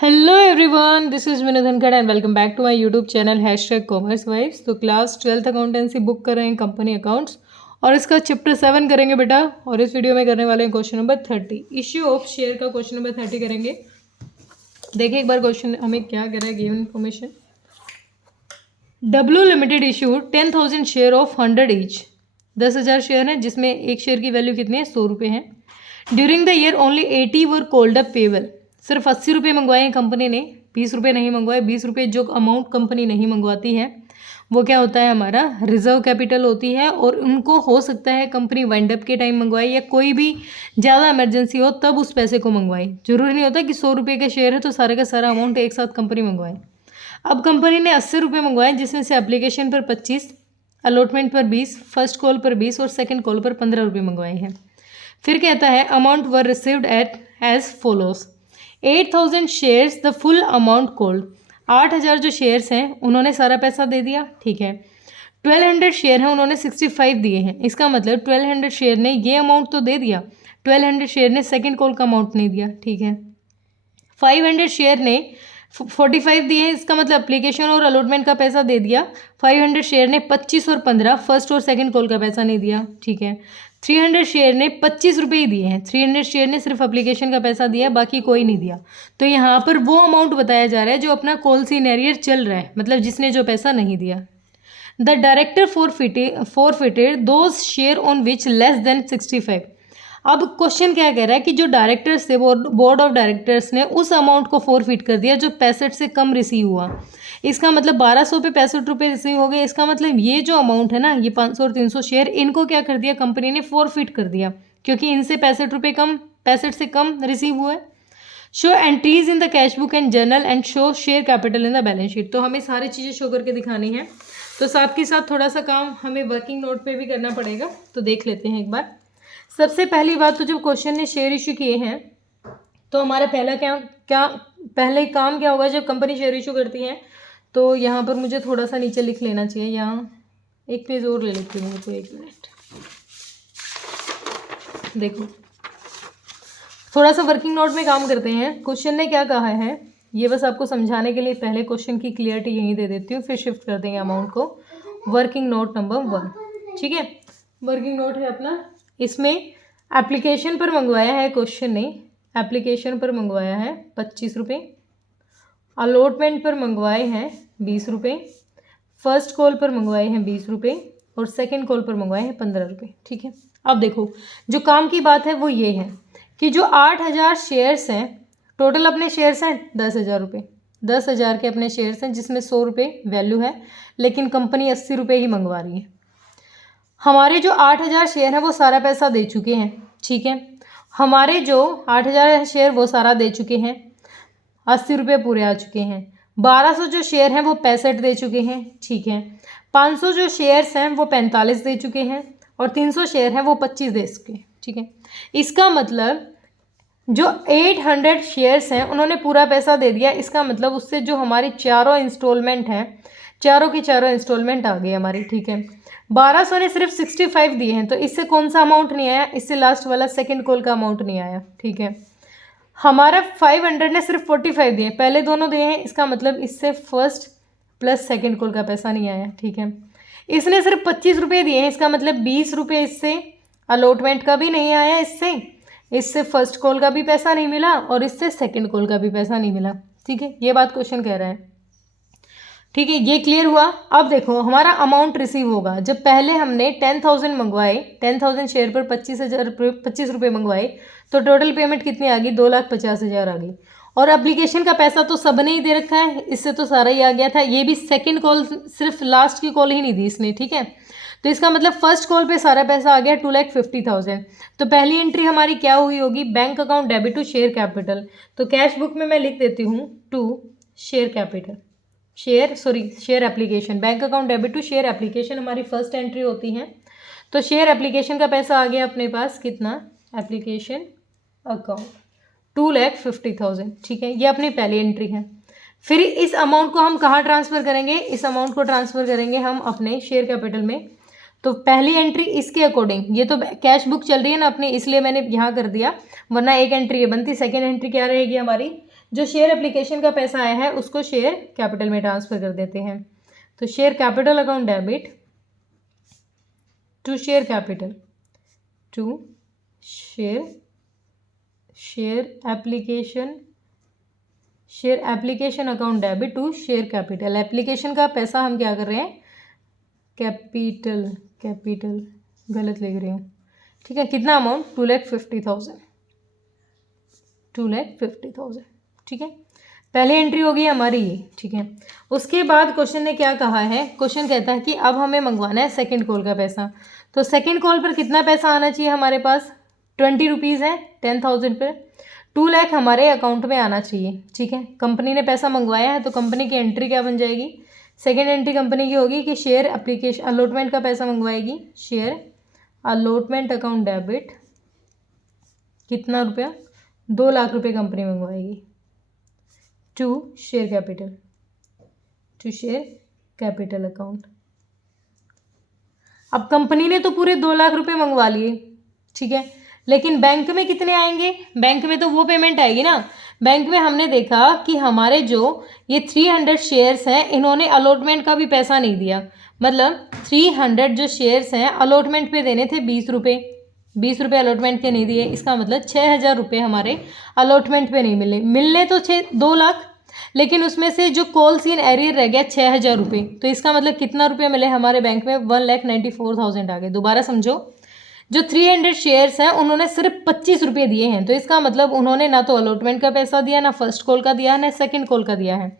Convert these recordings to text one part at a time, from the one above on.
Hello everyone, this is Vinod Dhankhar and welcome back to my YouTube channel hashtag commerce vibes. तो class 12th accountancy book कर रहे हैं company accounts और इसका chapter 7 करेंगे बेटा। और इस वीडियो में करने वाले हैं question number 30, issue of share का क्वेश्चन नंबर 30 करेंगे। देखिए एक बार क्वेश्चन हमें क्या कह रहा है, given information. W limited issued 10,000 share of 100 each. 10,000 share हैं जिसमें एक शेयर की वैल्यू कितनी है, 100 रुपये है। During the year only 80 were called up payable. सिर्फ 80 रुपये मंगवाए हैं कंपनी ने, 20 रुपये नहीं मंगवाए। 20 रुपये जो अमाउंट कंपनी नहीं मंगवाती है वो क्या होता है, हमारा रिजर्व कैपिटल होती है। और उनको हो सकता है कंपनी वाइंड अप के टाइम मंगवाए या कोई भी ज़्यादा इमरजेंसी हो तब उस पैसे को मंगवाए। जरूरी नहीं होता कि 100 रुपये के शेयर है तो सारे का सारा अमाउंट एक साथ कंपनी मंगवाए। अब कंपनी ने 80 रुपये मंगवाए जिसमें से एप्लीकेशन पर 25, अलॉटमेंट पर 20, फर्स्ट कॉल पर 20 और सेकंड कॉल पर 15 रुपये मंगवाए हैं। फिर कहता है अमाउंट वर रिसीव्ड एट एज फॉलोज। 8,000 shares the full amount called. 8,000 जो शेयर्स हैं उन्होंने सारा पैसा दे दिया, ठीक है। 1,200 शेयर हैं, उन्होंने 65 दिए हैं। इसका मतलब 1,200 शेयर ने ये अमाउंट तो दे दिया, 1,200 शेयर ने सेकंड कॉल का अमाउंट नहीं दिया, ठीक है। 500 शेयर ने 45 दिए हैं, इसका मतलब एप्लीकेशन और अलॉटमेंट का पैसा दे दिया। 500 शेयर ने 25 और 15 फर्स्ट और सेकंड कॉल का पैसा नहीं दिया, ठीक है। 300 शेयर ने 25 रुपये ही दिए हैं। 300 शेयर ने सिर्फ एप्लीकेशन का पैसा दिया, बाकी कोई नहीं दिया। तो यहाँ पर वो अमाउंट बताया जा रहा है जो अपना कॉल सीनियर चल रहा है, मतलब जिसने जो पैसा नहीं दिया। The director forfeited those share on which less than 65। अब क्वेश्चन क्या कह रहा है कि जो डायरेक्टर्स थे, बोर्ड ऑफ डायरेक्टर्स ने उस अमाउंट को फोरफिट कर दिया जो 65 से कम रिसीव हुआ। इसका मतलब 1200 पे 65 रुपये रिसीव हो गए। इसका मतलब ये जो अमाउंट है ना, ये 500 और 300 शेयर, इनको क्या कर दिया कंपनी ने, फोरफिट कर दिया, क्योंकि इनसे 65 रुपये कम, 65 से कम रिसीव हुआ है। Show entries in the cash book and journal and show share capital in the balance sheet. तो हमें सारी चीज़ें शो करके दिखानी है, तो साथ के साथ थोड़ा सा काम हमें वर्किंग नोट पे भी करना पड़ेगा। तो देख लेते हैं एक बार। सबसे पहली बात तो जब क्वेश्चन ने शेयर इशू किए हैं तो हमारा पहले काम क्या होगा जब कंपनी शेयर इशू करती है। तो यहाँ पर मुझे थोड़ा सा नीचे लिख लेना चाहिए, यहाँ एक पेज और ले लेती हूँ, तो 1 मिनट। देखो थोड़ा सा वर्किंग नोट में काम करते हैं। क्वेश्चन ने क्या कहा है ये बस आपको समझाने के लिए पहले क्वेश्चन की क्लियरिटी यहीं दे देती हूँ, फिर शिफ्ट कर देंगे अमाउंट को। वर्किंग नोट नंबर 1, ठीक है। वर्किंग नोट है अपना, इसमें एप्लीकेशन पर मंगवाया है क्वेश्चन ने, एप्लीकेशन पर मंगवाया है 25 रुपये, अलॉटमेंट पर मंगवाए हैं 20 रुपये, फर्स्ट कॉल पर मंगवाए हैं 20 रुपये और सेकंड कॉल पर मंगवाए हैं 15 रुपये, ठीक है। अब देखो जो काम की बात है वो ये है कि जो 8,000 शेयर्स हैं, टोटल अपने शेयर्स हैं 10,000 रुपये। 10,000 के अपने शेयर्स हैं जिसमें 100 रुपये वैल्यू है, लेकिन कंपनी 80 रुपये ही मंगवा रही है। हमारे जो 8,000 शेयर हैं वो सारा पैसा दे चुके हैं, ठीक है। हमारे जो 8,000 शेयर वो सारा दे चुके हैं, 80 रुपये पूरे आ चुके हैं। 1200 जो शेयर हैं वो 65 दे चुके हैं, ठीक है। 500 जो शेयर्स हैं वो 45 दे चुके हैं और 300 शेयर हैं वो 25 दे चुके हैं, ठीक है। इसका मतलब जो 800 शेयर्स हैं उन्होंने पूरा पैसा दे दिया। इसका मतलब उससे जो हमारी चारों इंस्टॉलमेंट हैं, चारों की चारों इंस्टॉलमेंट आ गई हमारी, ठीक है। 1200 ने सिर्फ 65 दिए हैं, तो इससे कौन सा अमाउंट नहीं आया, इससे लास्ट वाला सेकंड कॉल का अमाउंट नहीं आया, ठीक है। हमारा 500 ने सिर्फ 45 दिए, पहले दोनों दिए हैं, इसका मतलब इससे फर्स्ट प्लस सेकंड कॉल का पैसा नहीं आया, ठीक है। इसने सिर्फ 25 रुपये दिए हैं, इसका मतलब 20 रुपये इससे अलॉटमेंट का भी नहीं आया, इससे फर्स्ट कॉल का भी पैसा नहीं मिला और इससे सेकंड कॉल का भी पैसा नहीं मिला, ठीक है। ये बात क्वेश्चन कह रहा है, ठीक है। ये क्लियर हुआ। अब देखो हमारा अमाउंट रिसीव होगा जब पहले हमने 10,000 मंगवाए, 10,000 शेयर पर 25 रुपये मंगवाए, तो टोटल पेमेंट कितनी आ गई, 2,50,000 आ गई। और एप्लीकेशन का पैसा तो सबने ही दे रखा है, इससे तो सारा ही आ गया था। ये भी सेकंड कॉल, सिर्फ लास्ट की कॉल ही नहीं दी इसने, ठीक है। तो इसका मतलब फर्स्ट कॉल पे सारा पैसा आ गया 2,50,000। तो पहली एंट्री हमारी क्या हुई होगी, bank account debit to share capital. तो कैश बुक में मैं लिख देती हूँ to share capital, share application. Bank account debit to share application हमारी फर्स्ट एंट्री होती है। तो शेयर एप्लीकेशन का पैसा आ गया अपने पास कितना, एप्लीकेशन अकाउंट 2,50,000, ठीक है। ये अपनी पहली एंट्री है। फिर इस अमाउंट को हम कहाँ ट्रांसफ़र करेंगे, इस अमाउंट को ट्रांसफ़र करेंगे हम अपने शेयर कैपिटल में। तो पहली एंट्री इसके अकॉर्डिंग, ये तो कैश बुक चल रही है ना अपनी, इसलिए मैंने यहाँ कर दिया, वरना एक एंट्री ये बनती। सेकेंड एंट्री क्या रहेगी हमारी, जो शेयर एप्लीकेशन का पैसा आया है उसको शेयर कैपिटल में ट्रांसफ़र कर देते हैं। तो share capital account debit to share capital to share application account debit to share capital. Application का पैसा हम क्या कर रहे हैं, कैपिटल गलत लिख रही हूँ, ठीक है। कितना अमाउंट, 2,50,000 ठीक है। पहली एंट्री होगी हमारी ये, ठीक है। उसके बाद क्वेश्चन ने क्या कहा है, क्वेश्चन कहता है कि अब हमें मंगवाना है सेकंड कॉल का पैसा। तो सेकंड कॉल पर कितना पैसा आना चाहिए हमारे पास, 20 रुपीज़ है 10,000 पर, 2 लाख हमारे अकाउंट में आना चाहिए, ठीक है। कंपनी ने पैसा मंगवाया है तो कंपनी की एंट्री क्या बन जाएगी, सेकेंड एंट्री कंपनी की होगी कि शेयर एप्लीकेशन अलॉटमेंट का पैसा मंगवाएगी, शेयर अलॉटमेंट अकाउंट डेबिट कितना रुपया, 2 लाख रुपये कंपनी मंगवाएगी टू शेयर कैपिटल अकाउंट। अब कंपनी ने तो पूरे 2 लाख रुपए मंगवा लिए, ठीक है, लेकिन बैंक में कितने आएंगे, बैंक में तो वो पेमेंट आएगी ना। बैंक में हमने देखा कि हमारे जो ये 300 शेयर्स हैं इन्होंने अलॉटमेंट का भी पैसा नहीं दिया, मतलब 300 जो शेयर्स हैं अलॉटमेंट पे देने थे 20 रुपये, 20 रुपये अलॉटमेंट के नहीं दिए, इसका मतलब 6,000 रुपये हमारे अलॉटमेंट पे नहीं मिलने तो 2 लाख, लेकिन उसमें से जो कॉल्स इन एरियर रह गया 6,000 रुपये, तो इसका मतलब कितना रुपये मिले हमारे बैंक में, 1,94,000 आ गए। दोबारा समझो, जो 300 शेयर्स हैं उन्होंने सिर्फ 25 रुपये दिए हैं, तो इसका मतलब उन्होंने ना तो अलॉटमेंट का पैसा दिया, ना फर्स्ट कॉल का दिया, ना सेकंड कॉल का दिया है।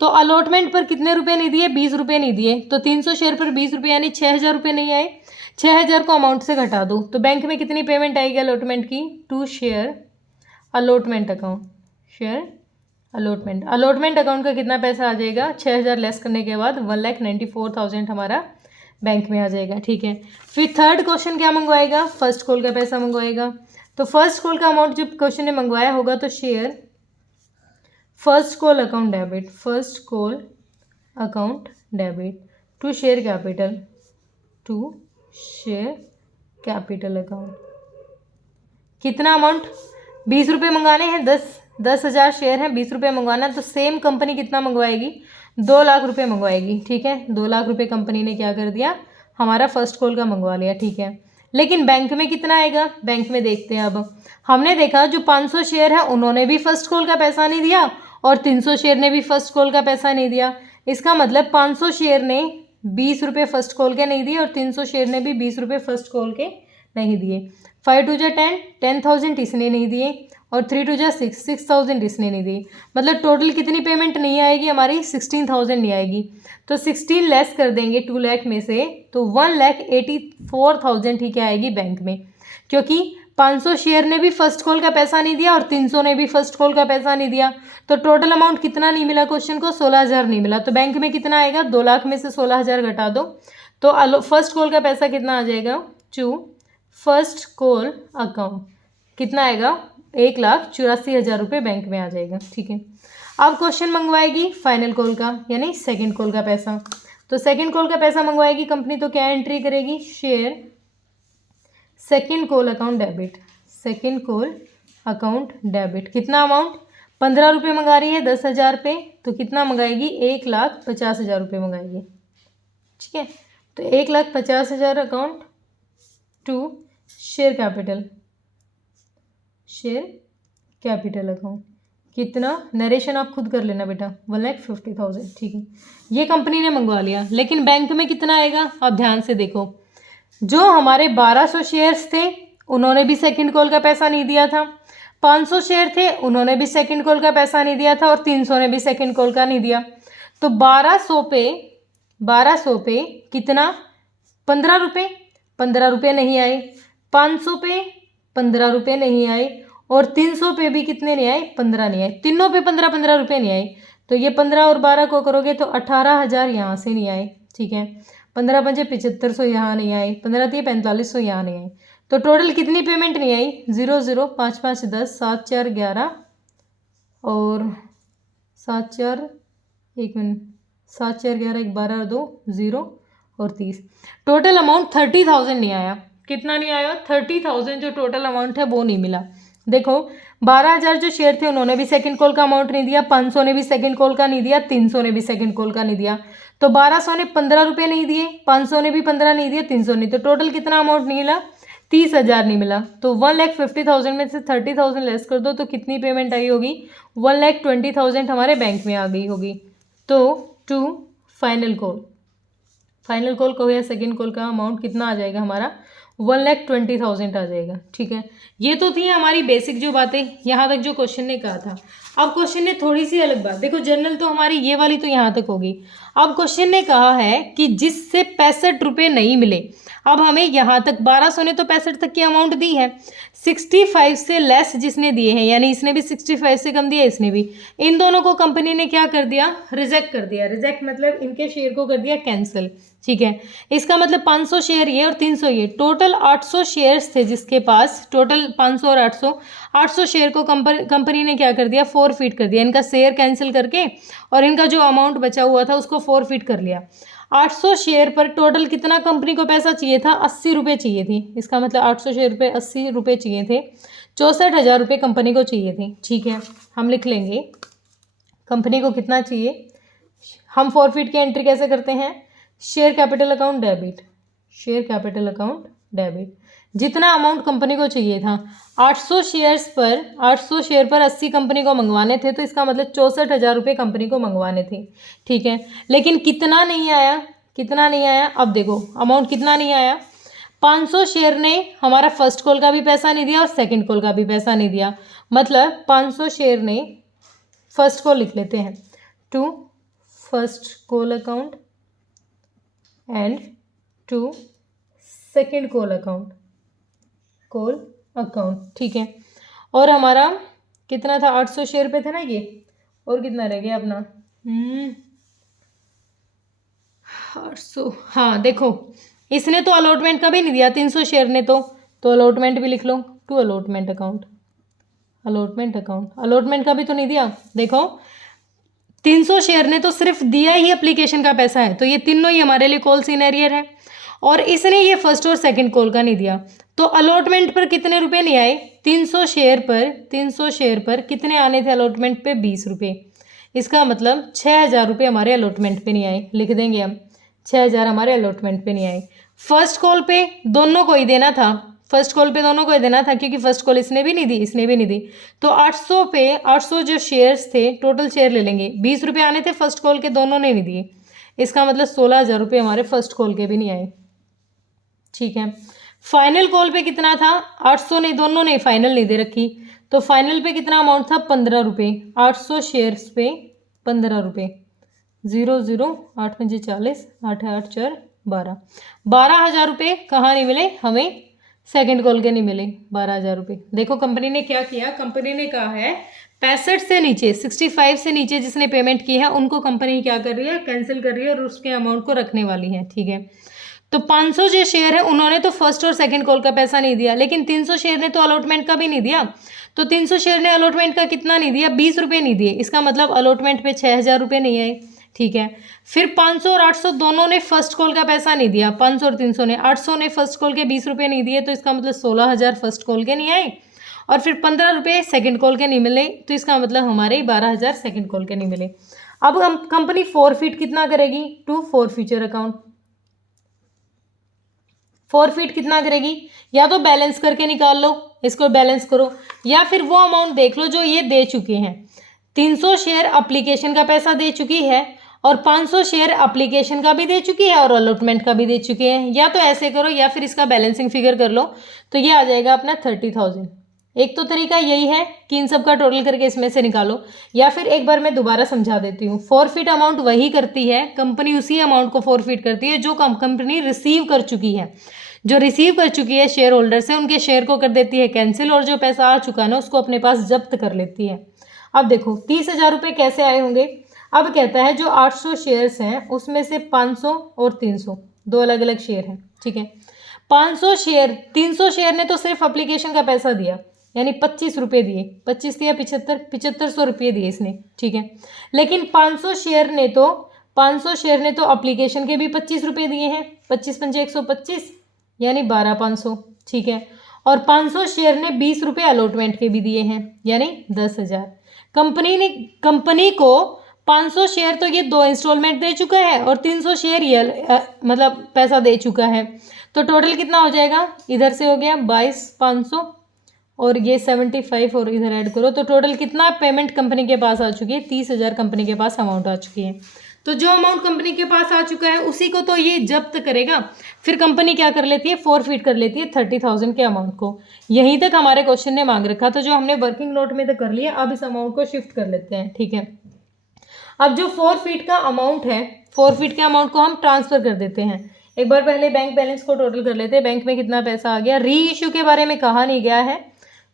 तो अलॉटमेंट पर कितने रुपए नहीं दिए, 20 रुपये नहीं दिए, तो 300 शेयर पर 20 रुपये यानी 6,000 रुपये नहीं आए। 6,000 को अमाउंट से घटा दो तो बैंक में कितनी पेमेंट आएगी अलॉटमेंट की, to share allotment account, share allotment account का कितना पैसा आ जाएगा, 6,000 लेस करने के बाद 1,94,000 हमारा बैंक में आ जाएगा, ठीक है। फिर थर्ड क्वेश्चन क्या मंगवाएगा, फर्स्ट कॉल का पैसा मंगवाएगा। तो फर्स्ट कॉल का अमाउंट जब क्वेश्चन ने मंगवाया होगा तो share first call account debit to share capital account. कितना अमाउंट, 20 रुपये मंगाने हैं, 10,000 शेयर हैं, 20 रुपये मंगवाना है, तो सेम कंपनी कितना मंगवाएगी, 2 लाख रुपये मंगवाएगी, ठीक है। 2 लाख रुपये कंपनी ने क्या कर दिया, हमारा फर्स्ट कॉल का मंगवा लिया, ठीक है। लेकिन बैंक में कितना आएगा, बैंक में देखते हैं। अब हमने देखा जो 500 शेयर है उन्होंने भी फर्स्ट कॉल का पैसा नहीं दिया और 300 शेयर ने भी फर्स्ट कॉल का पैसा नहीं दिया। इसका मतलब 500 शेयर ने 20 रुपये फर्स्ट कॉल के नहीं दिए और 300 शेयर ने भी 20 रुपये फर्स्ट कॉल के नहीं दिए। 5 2 10, 10,000 इसने नहीं दिए और 3 2 6, 6,000 इसने नहीं दी, मतलब टोटल कितनी पेमेंट नहीं आएगी हमारी, 16,000 नहीं आएगी। तो 16 लेस कर देंगे 2 लाख में से, तो 1,84,000 ठीक आएगी बैंक में, क्योंकि 500 शेयर ने भी फर्स्ट कॉल का पैसा नहीं दिया और 300 ने भी फर्स्ट कॉल का पैसा नहीं दिया, तो टोटल अमाउंट कितना नहीं मिला क्वेश्चन को, 16,000 नहीं मिला। तो बैंक में कितना आएगा, 2 लाख में से 16,000 घटा दो तो फर्स्ट कॉल का पैसा कितना आ जाएगा, टू फर्स्ट कॉल अकाउंट कितना आएगा, 1,84,000 रुपये बैंक में आ जाएगा, ठीक है। अब क्वेश्चन मंगवाएगी फाइनल कॉल का यानी सेकंड कॉल का पैसा। तो सेकंड कॉल का पैसा मंगवाएगी कंपनी, तो क्या एंट्री करेगी, share second call account debit कितना अमाउंट, 15 रुपये मंगा रही है 10,000 पे, तो कितना मंगाएगी, 1,50,000 रुपये मंगाएगी, ठीक है। तो 1,50,000 account to share capital account, कितना, नरेशन आप खुद कर लेना बेटा, 1,50,000, ठीक है। ये कंपनी ने मंगवा लिया, लेकिन बैंक में कितना आएगा, आप ध्यान से देखो, जो हमारे 1200 शेयर्स थे उन्होंने भी सेकंड कॉल का पैसा नहीं दिया था, 500 शेयर थे उन्होंने भी सेकंड कॉल का पैसा नहीं दिया था और 300 ने भी सेकंड कॉल का नहीं दिया। तो 1200 पे कितना, 15 रुपये नहीं आए, 500 पे 15 रुपये नहीं आए और 300 पे भी कितने नहीं आए, 15 नहीं आए, तीनों पे 15 रुपये नहीं आए। तो ये 15 और 12 को करोगे तो 18,000 यहाँ से नहीं आए, ठीक है। 15 पंजे 7500 यहाँ नहीं आए, 15 3 4500 यहाँ नहीं आए, तो टोटल कितनी पेमेंट नहीं आई, 0 0 5 5 10 7 4 11 और 7 4 1 मिनट 7 4 11 1 12 2 0 और 30, टोटल अमाउंट 30,000 नहीं आया। कितना नहीं आया, 30,000 जो टोटल अमाउंट है वो नहीं मिला। देखो 12,000 जो शेयर थे उन्होंने भी सेकंड कॉल का अमाउंट नहीं दिया, 500 ने भी सेकंड कॉल का नहीं दिया, 300 ने भी सेकंड कॉल का नहीं दिया। तो 1200 ने 15 रुपये नहीं दिए, 500 ने भी 15 नहीं दिए, 300 नहीं, तो टोटल कितना अमाउंट नहीं मिला? 30,000 नहीं मिला। तो 1,50,000 में से 30,000 लेस कर दो तो कितनी पेमेंट आई होगी? 1,20,000 हमारे बैंक में आ गई होगी। तो टू फाइनल कॉल को या सेकेंड कॉल का अमाउंट कितना आ जाएगा हमारा? 1,20,000 आ जाएगा। ठीक है, ये तो थी हमारी बेसिक जो बातें, यहाँ तक जो क्वेश्चन ने कहा था। अब क्वेश्चन ने थोड़ी सी अलग बात, देखो जनरल तो हमारी ये वाली तो यहाँ तक होगी। अब क्वेश्चन ने कहा है कि जिससे 65 रुपये नहीं मिले, अब हमें यहाँ तक 1200 ने तो 65 तक की अमाउंट दी है, 65 से लेस जिसने दिए हैं, यानी इसने भी 65 से कम दिया, इसने भी, इन दोनों को कंपनी ने क्या कर दिया? रिजेक्ट कर दिया। रिजेक्ट मतलब इनके शेयर को कर दिया कैंसिल। ठीक है, इसका मतलब 500 शेयर ये और 300 ये, टोटल 800 शेयर्स थे जिसके पास, टोटल 500 और 800 शेयर को कंपनी ने क्या कर दिया? फॉरफिट कर दिया। इनका शेयर कैंसिल करके और इनका जो अमाउंट बचा हुआ था उसको फॉरफिट कर लिया। 800 शेयर पर टोटल कितना कंपनी को पैसा चाहिए था? 80 रुपये चाहिए थी। इसका मतलब 800 शेयर पे 80 रुपये चाहिए थे, 64,000 रुपये कंपनी को चाहिए थे। ठीक है, हम लिख लेंगे कंपनी को कितना चाहिए। हम फॉरफिट की एंट्री कैसे करते हैं? Share capital account debit, share capital account debit. जितना अमाउंट कंपनी को चाहिए था 800 शेयर पर 80 कंपनी को मंगवाने थे, तो इसका मतलब 64,000 रुपये कंपनी को मंगवाने थे। ठीक है, लेकिन कितना नहीं आया? कितना नहीं आया? अब देखो अमाउंट कितना नहीं आया। 500 शेयर ने हमारा फर्स्ट कॉल का भी पैसा नहीं दिया और सेकंड कॉल का भी पैसा नहीं दिया। मतलब 500 शेयर ने, फर्स्ट कॉल लिख लेते हैं, to first call account and to second call account, ठीक है। और हमारा कितना था? 800 शेयर पे थे ना ये, और कितना रह गया अपना? 800, हाँ देखो इसने तो अलॉटमेंट का भी नहीं दिया 300 शेयर ने, तो अलॉटमेंट भी लिख लो, टू अलॉटमेंट अकाउंट, अलॉटमेंट का भी तो नहीं दिया। देखो 300 शेयर ने तो सिर्फ दिया ही एप्लीकेशन का पैसा है, तो ये तीनों ही हमारे लिए कॉल्स इन एरियर है, और इसने ये फर्स्ट और सेकंड कॉल का नहीं दिया। तो अलॉटमेंट पर कितने रुपए नहीं आए? 300 शेयर पर कितने आने थे अलॉटमेंट पे? 20 रुपये। इसका मतलब 6,000 रुपये हमारे अलॉटमेंट पे नहीं आए। लिख देंगे हम 6,000 हमारे अलॉटमेंट पे नहीं आए। फर्स्ट कॉल पे दोनों को ही देना था, क्योंकि फर्स्ट कॉल इसने भी नहीं दी, इसने भी नहीं दी। तो 800 पे 800 जो शेयर्स थे, टोटल शेयर ले लेंगे, 20 रुपये आने थे फर्स्ट कॉल के, दोनों ने नहीं दिए। इसका मतलब 16,000 रुपये हमारे फर्स्ट कॉल के भी नहीं आए। ठीक है, फाइनल कॉल पे कितना था? 800 ने, दोनों ने फाइनल नहीं दे रखी, तो फाइनल पे कितना अमाउंट था? 15 रुपये। 800 शेयर्स पे 15 रुपये, 0 8 5 40, 8 8 4 12, 12,000 रुपये कहाँ नहीं मिले हमें? सेकंड कॉल के नहीं मिले 12,000 रुपये। देखो कंपनी ने क्या किया, कंपनी ने कहा है 65 से नीचे, 65 से नीचे जिसने पेमेंट की है उनको कंपनी क्या कर रही है? कैंसिल कर रही है और उसके अमाउंट को रखने वाली है। ठीक है, तो 500 जो शेयर है उन्होंने तो फर्स्ट और सेकंड कॉल का पैसा नहीं दिया, लेकिन 300 शेयर ने तो अलॉटमेंट का भी नहीं दिया। तो 300 शेयर ने अलॉटमेंट का कितना नहीं दिया? 20 रुपये नहीं दिए। इसका मतलब अलॉटमेंट पे 6,000 रुपये नहीं आए। ठीक है, फिर 500 और 800 दोनों ने फर्स्ट कॉल का पैसा नहीं दिया, 500 और 300 ने। 800 ने फर्स्ट कॉल के 20 रुपये नहीं दिए, तो इसका मतलब 16,000 फर्स्ट कॉल के नहीं आए, और फिर 15 रुपये सेकेंड कॉल के नहीं मिले, तो इसका मतलब हमारे 12,000 सेकेंड कॉल के नहीं मिले। अब हम कंपनी फॉरफिट कितना करेगी? To forfeiture account. फॉरफिट कितना करेगी? या तो बैलेंस करके निकाल लो, इसको बैलेंस करो, या फिर वो अमाउंट देख लो जो ये दे चुके हैं। 300 शेयर एप्लीकेशन का पैसा दे चुकी है, और 500 शेयर एप्लीकेशन का भी दे चुकी है और अलॉटमेंट का भी दे चुके हैं। या तो ऐसे करो, या फिर इसका बैलेंसिंग फिगर कर लो, तो ये आ जाएगा अपना 30,000। एक तो तरीका यही है कि इन सब का टोटल करके इसमें से निकालो, या फिर एक बार मैं दोबारा समझा देती हूँ। फॉरफिट अमाउंट वही करती है कंपनी, उसी अमाउंट को फॉरफिट करती है जो कंपनी रिसीव कर चुकी है। जो रिसीव कर चुकी है शेयर होल्डर से, उनके शेयर को कर देती है कैंसिल, और जो पैसा आ चुका है ना उसको अपने पास जब्त कर लेती है। अब देखो 30,000 रुपये कैसे आए होंगे। अब कहता है जो 800 शेयर्स हैं उसमें से 500 और 300 दो अलग अलग शेयर हैं। ठीक है, 500 शेयर, 300 शेयर ने तो सिर्फ एप्लीकेशन का पैसा दिया, यानी 25 रुपये दिए, 25 दिया 7500 रुपये दिए इसने। ठीक है, लेकिन 500 शेयर ने तो एप्लीकेशन के भी 25 रुपये दिए हैं, 25 पंजे 125, यानी 12,500। ठीक है, और 500 शेयर ने 20 रुपये अलॉटमेंट के भी दिए हैं, यानी 10,000। कंपनी को 500 शेयर तो ये 2 इंस्टॉलमेंट दे चुका है और 300 शेयर ये मतलब पैसा दे चुका है। तो टोटल कितना हो जाएगा, इधर से हो गया 22,500 और ये 75 और इधर ऐड करो, तो टोटल कितना पेमेंट कंपनी के पास आ चुकी है, 30,000 कंपनी के पास अमाउंट आ चुकी है। तो जो अमाउंट कंपनी के पास आ चुका है उसी को तो ये जब्त करेगा। फिर कंपनी क्या कर लेती है, फॉरफिट कर लेती है 30,000 के अमाउंट को। यहीं तक हमारे क्वेश्चन ने मांग रखा, तो जो हमने वर्किंग नोट में तो कर लिया, अब इस अमाउंट को शिफ्ट कर लेते हैं। ठीक है, अब जो फॉरफिट का अमाउंट है, फॉरफिट के अमाउंट को हम ट्रांसफर कर देते हैं। एक बार पहले बैंक बैलेंस को टोटल कर लेते हैं। बैंक में कितना पैसा आ गया, री इशू के बारे में कहा नहीं गया है।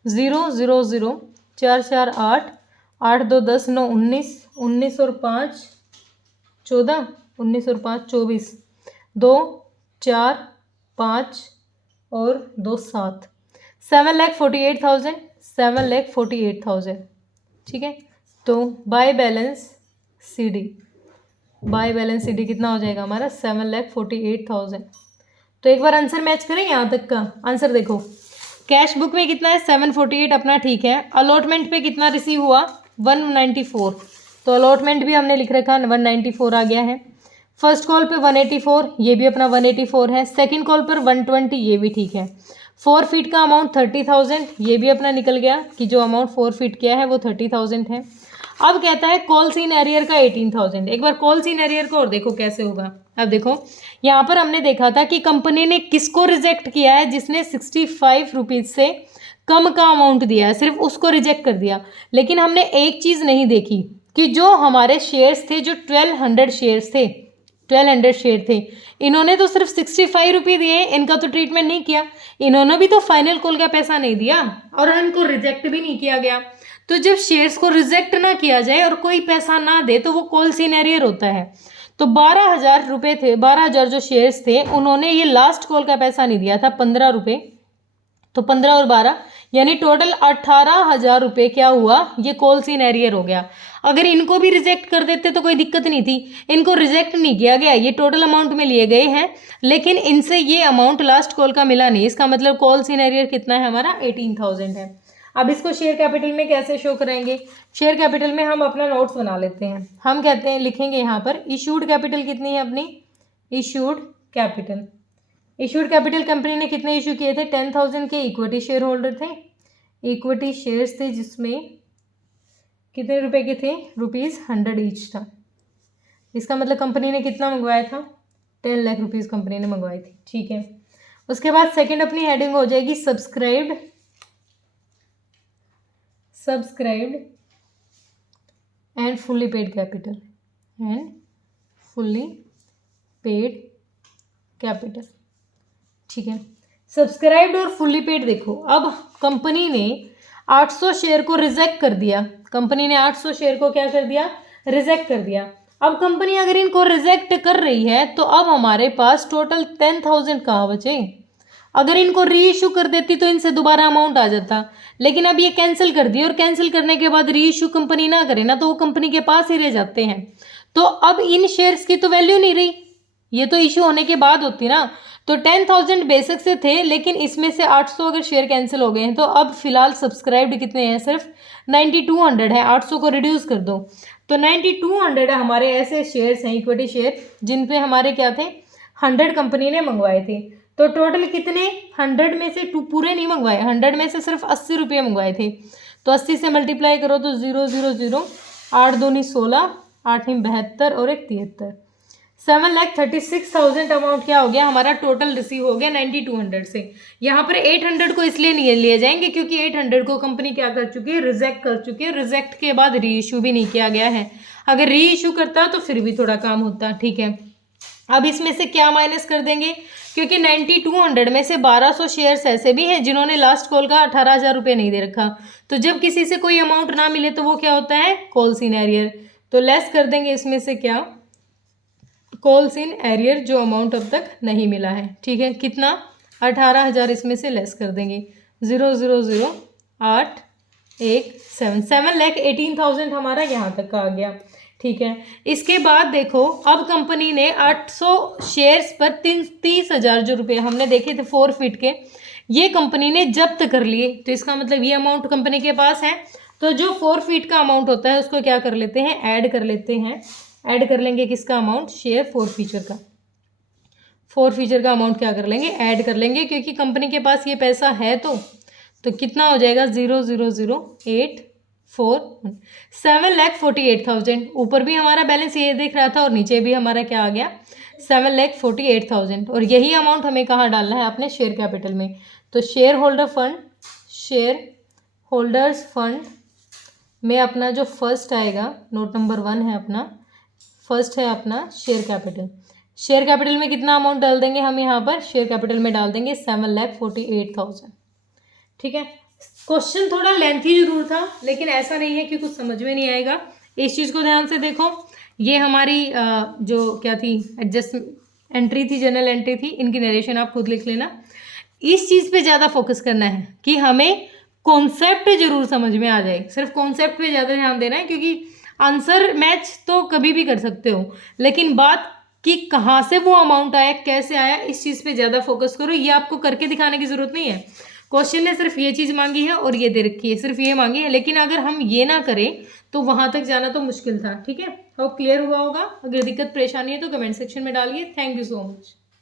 0 0 0 4 4 8 8 2 10 9 19 19 और 5 14 19 और 5 24 2 4 5 और 2 7 7,48,000 7,48,000। ठीक है, तो बाय बैलेंस CD कितना हो जाएगा हमारा 7,48,000। तो एक बार आंसर मैच करें, यहाँ तक का आंसर देखो। कैश बुक में कितना है 748 अपना, ठीक है। अलॉटमेंट पे कितना रिसीव हुआ 194, तो अलॉटमेंट भी हमने लिख रखा 194 आ गया है। फर्स्ट कॉल पे 184, ये भी अपना 184 है। सेकंड कॉल पर 120, ये भी ठीक है। फॉरफिट का अमाउंट 30,000, ये भी अपना निकल गया कि जो अमाउंट फॉरफिट किया है वो 30,000 है। अब कहता है कॉल्स इन एरियर का 18,000। एक बार कॉल्स इन एरियर को और देखो कैसे होगा। अब देखो यहाँ पर हमने देखा था कि कंपनी ने किसको रिजेक्ट किया है, जिसने 65 रुपीज़ से कम का अमाउंट दिया है, सिर्फ उसको रिजेक्ट कर दिया। लेकिन हमने एक चीज़ नहीं देखी कि जो हमारे शेयर्स थे, जो 1200 शेयर्स थे, 1200 शेयर थे, इन्होंने तो सिर्फ 65 रुपये दिए, इनका तो ट्रीटमेंट नहीं किया। इन्होंने भी तो फाइनल कॉल का पैसा नहीं दिया और इनको रिजेक्ट भी नहीं किया गया। तो जब शेयर्स को रिजेक्ट ना किया जाए और कोई पैसा ना दे तो वो कॉल्स इन एरियर होता है। तो 12,000 रुपये थे, 12,000 जो शेयर्स थे, उन्होंने ये लास्ट कॉल का पैसा नहीं दिया था 15 रुपये, तो 15 और 12 यानी टोटल 18,000 रुपये क्या हुआ, ये कॉल्स इन एरियर हो गया। अगर इनको भी रिजेक्ट कर देते तो कोई दिक्कत नहीं थी, इनको रिजेक्ट नहीं किया गया, ये टोटल अमाउंट में लिए गए हैं, लेकिन इनसे ये अमाउंट लास्ट कॉल का मिला नहीं। इसका मतलब कॉल्स इन एरियर कितना है हमारा 18,000 है। अब इसको शेयर कैपिटल में कैसे शो करेंगे, शेयर कैपिटल में हम अपना नोट्स बना लेते हैं। हम कहते हैं, लिखेंगे यहाँ पर इशूड कैपिटल कितनी है अपनी, issued capital. Issued capital company ने कितने इशू किए थे, 10,000 के इक्विटी शेयर होल्डर थे, इक्विटी शेयर्स थे, जिसमें कितने रुपए के थे, ₹100 ईच था। इसका मतलब कंपनी ने कितना मंगवाया था, 10 लाख रुपीज़ कंपनी ने मंगवाई थी। ठीक है, उसके बाद सेकंड अपनी हेडिंग हो जाएगी subscribed and fully paid capital, and fully paid capital. ठीक है, सब्सक्राइब्ड और फुल्ली पेड देखो, अब कंपनी ने 800 शेयर को रिजेक्ट कर दिया। कंपनी ने 800 शेयर को क्या कर दिया, रिजेक्ट कर दिया। अब कंपनी अगर इनको रिजेक्ट कर रही है तो अब हमारे पास टोटल 10,000 कहाँ बचे। अगर इनको री इशू कर देती तो इनसे दोबारा अमाउंट आ जाता, लेकिन अब ये कैंसिल कर दी, और कैंसिल करने के बाद री इशू कंपनी ना करे ना तो वो कंपनी के पास ही रह जाते हैं। तो अब इन शेयर्स की तो वैल्यू नहीं रही, ये तो इशू होने के बाद होती ना। तो 10,000 बेसिक से थे, लेकिन इसमें से 800 अगर शेयर कैंसिल हो गए हैं तो अब फिलहाल सब्सक्राइब्ड कितने हैं, सिर्फ 9200 है। 800 को रिड्यूस कर दो तो 9200 हमारे ऐसे शेयर्स हैं, इक्विटी शेयर, जिन पे हमारे क्या थे, 100 कंपनी ने मंगवाए थे। तो टोटल कितने, 100 में से 2 पूरे नहीं मंगवाए, 100 में से सिर्फ 80 रुपये मंगवाए थे। तो 80 से मल्टीप्लाई करो तो 0 0 0 8 2 16 8 72 और 1 73, 7,36,000 अमाउंट क्या हो गया हमारा, टोटल रिसीव हो गया 9200 से। यहाँ पर 800 को इसलिए नहीं लिए जाएंगे क्योंकि 800 को कंपनी क्या कर चुकी है, रिजेक्ट कर चुकी है। रिजेक्ट के बाद री इशू भी नहीं किया गया है, अगर री इशू करता तो फिर भी थोड़ा काम होता। ठीक है, अब इसमें से क्या माइनस कर देंगे, क्योंकि 9200 में से 1200 शेयर्स ऐसे भी हैं जिन्होंने लास्ट कॉल का 18,000 रुपये नहीं दे रखा। तो जब किसी से कोई अमाउंट ना मिले तो वो क्या होता है, कॉल्स इन एरियर। तो लेस कर देंगे इसमें से क्या, कॉल्स इन एरियर, जो अमाउंट अब तक नहीं मिला है। ठीक है, कितना, 18,000 इसमें से लेस कर देंगे, 0 0 0 8 1 7 7,18,000 हमारा यहाँ तक का आ गया। ठीक है, इसके बाद देखो अब कंपनी ने 800 शेयर्स पर 30,000 जो रुपये हमने देखे थे फॉरफिट के, ये कंपनी ने जब्त कर लिए, तो इसका मतलब ये अमाउंट कंपनी के पास है। तो जो फोरफीट का अमाउंट होता है उसको क्या कर लेते हैं, ऐड कर लेते हैं। ऐड कर लेंगे किसका अमाउंट, शेयर फोरफीचर का। फोरफीचर का अमाउंट क्या कर लेंगे, ऐड कर लेंगे, क्योंकि कंपनी के पास ये पैसा है। तो कितना हो जाएगा, 0,008,4 7,48,000। ऊपर भी हमारा बैलेंस ये दिख रहा था और नीचे भी हमारा क्या आ गया, 7,48,000। और यही अमाउंट हमें कहाँ डालना है, अपने शेयर कैपिटल में। तो share holder fund, share holders fund में अपना जो फर्स्ट आएगा, नोट नंबर 1 है अपना, फर्स्ट है अपना शेयर कैपिटल। शेयर कैपिटल में कितना अमाउंट डाल देंगे हम यहाँ पर, शेयर कैपिटल में डाल देंगे 7,48,000। ठीक है। क्वेश्चन थोड़ा लेंथी जरूर था, लेकिन ऐसा नहीं है कि कुछ समझ में नहीं आएगा। इस चीज़ को ध्यान से देखो, ये हमारी जो क्या थी, एडजस्ट एंट्री थी, जनरल एंट्री थी, इनकी नरेशन आप खुद लिख लेना। इस चीज़ पे ज़्यादा फोकस करना है कि हमें कॉन्सेप्ट जरूर समझ में आ जाए, सिर्फ कॉन्सेप्ट पे ज़्यादा ध्यान देना है, क्योंकि आंसर मैच तो कभी भी कर सकते हो, लेकिन बात कि कहाँ से वो अमाउंट आया, कैसे आया, इस चीज़ पे ज़्यादा फोकस करो। ये आपको करके दिखाने की ज़रूरत नहीं है, क्वेश्चन ने सिर्फ ये चीज़ मांगी है और ये दे रखी है, सिर्फ ये मांगी है, लेकिन अगर हम ये ना करें तो वहाँ तक जाना तो मुश्किल था। ठीक है, होप क्लियर हुआ होगा। अगर दिक्कत परेशानी है तो कमेंट सेक्शन में डालिए। Thank you so much.